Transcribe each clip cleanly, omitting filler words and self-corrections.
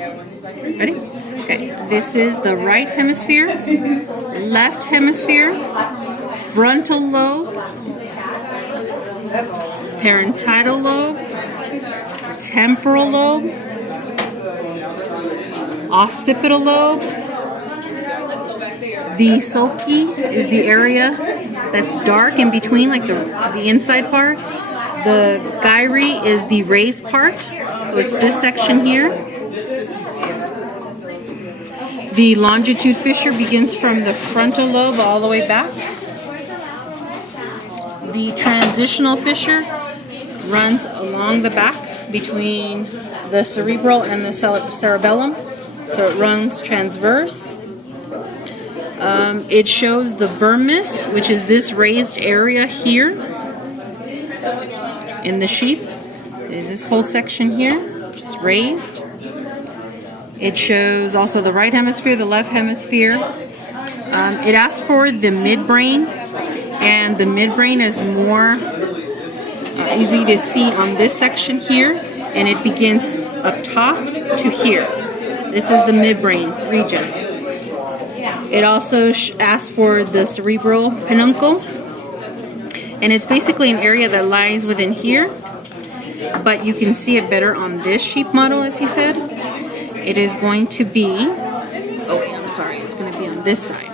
Ready? Okay. This is the right hemisphere, left hemisphere, frontal lobe, parietal lobe, temporal lobe, occipital lobe. The sulci is the area that's dark in between, like the inside part. The gyri is the raised part, so it's this section here. The longitude fissure begins from the frontal lobe all the way back. The transitional fissure runs along the back between the cerebral and the cerebellum, so it runs transverse. It shows the vermis, which is this raised area here in the sheep. It is this whole section here, which is raised. It shows also the right hemisphere, the left hemisphere. It asks for the midbrain, and the midbrain is more easy to see on this section here, and it begins up top to here. This is the midbrain region. It also asks for the cerebral peduncle, and it's basically an area that lies within here, but you can see it better on this sheep model, as he said. It is going to be, oh wait, I'm sorry, it's going to be on this side.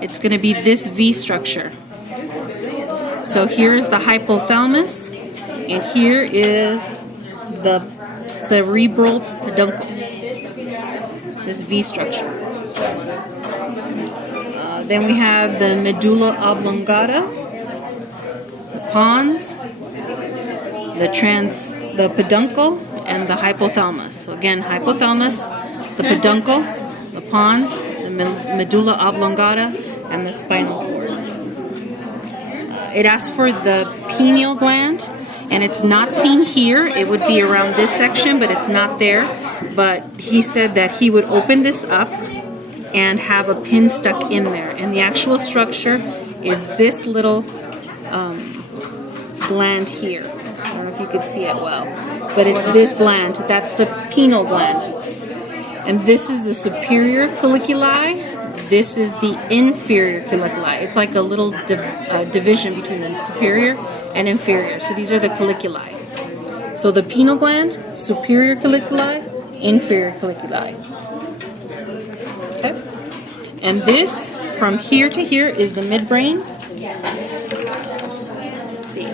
It's going to be this V structure. So here is the hypothalamus, and here is the cerebral peduncle. This V structure. Then we have the medulla oblongata, the pons, the peduncle, and the hypothalamus. So again, hypothalamus, the peduncle, the pons, the medulla oblongata, and the spinal cord. It asks for the pineal gland, and it's not seen here. It would be around this section, but it's not there. But he said that he would open this up and have a pin stuck in there. And the actual structure is this little gland here. I don't know if you could see it well, but it's this gland. That's the pineal gland. And this is the superior colliculi. This is the inferior colliculi. It's like a little division between the superior and inferior. So these are the colliculi. So the pineal gland, superior colliculi, inferior colliculi. Okay. And this, from here to here, is the midbrain. Let's see.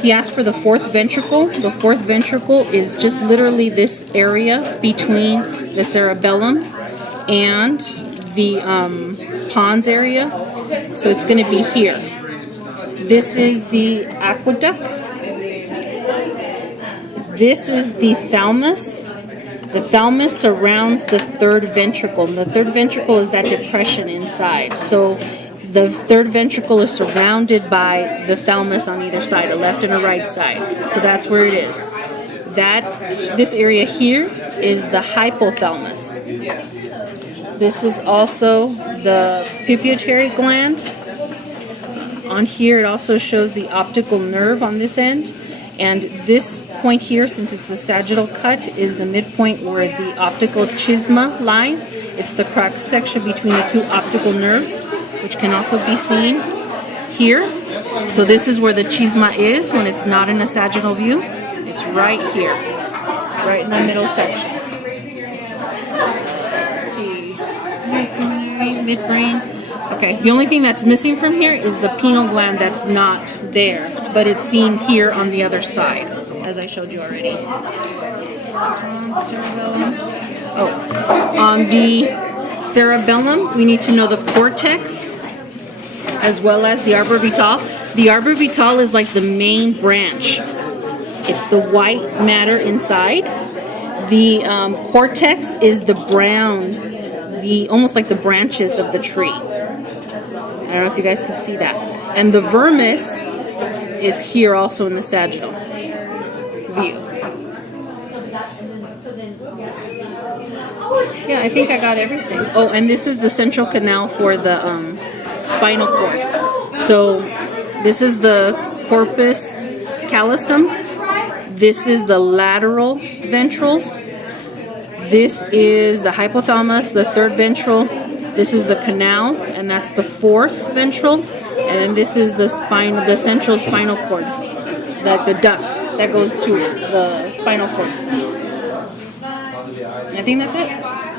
He asked for the fourth ventricle. The fourth ventricle is just literally this area between the cerebellum and the pons area. So it's going to be here. This is the aqueduct. This is the thalamus. The thalamus surrounds the third ventricle. And the third ventricle is that depression inside. So the third ventricle is surrounded by the thalamus on either side, a left and a right side. So that's where it is. This area here is the hypothalamus. This is also the pituitary gland. On here it also shows the optical nerve on this end. And this point here, since it's the sagittal cut, is the midpoint where the optical chiasma lies. It's the cross section between the two optical nerves, which can also be seen here. So this is where the chiasma is when it's not in a sagittal view. It's right here, right in the middle section. Let's see, midbrain. Okay, the only thing that's missing from here is the pineal gland that's not there, but it's seen here on the other side, as I showed you already. On the cerebellum, we need to know the cortex as well as the arbor vital. The arbor vital is like the main branch. It's the white matter inside. The cortex is the brown, almost like the branches of the tree. I don't know if you guys can see that. And the vermis is here also in the sagittal view. Yeah, I think I got everything. Oh, and this is the central canal for the spinal cord. So this is the corpus callosum. This is the lateral ventrals. This is the hypothalamus, the third ventral. This is the canal, and that's the fourth ventral. And this is the spine, the central spinal cord, the duct that goes to the spinal cord. I think that's it.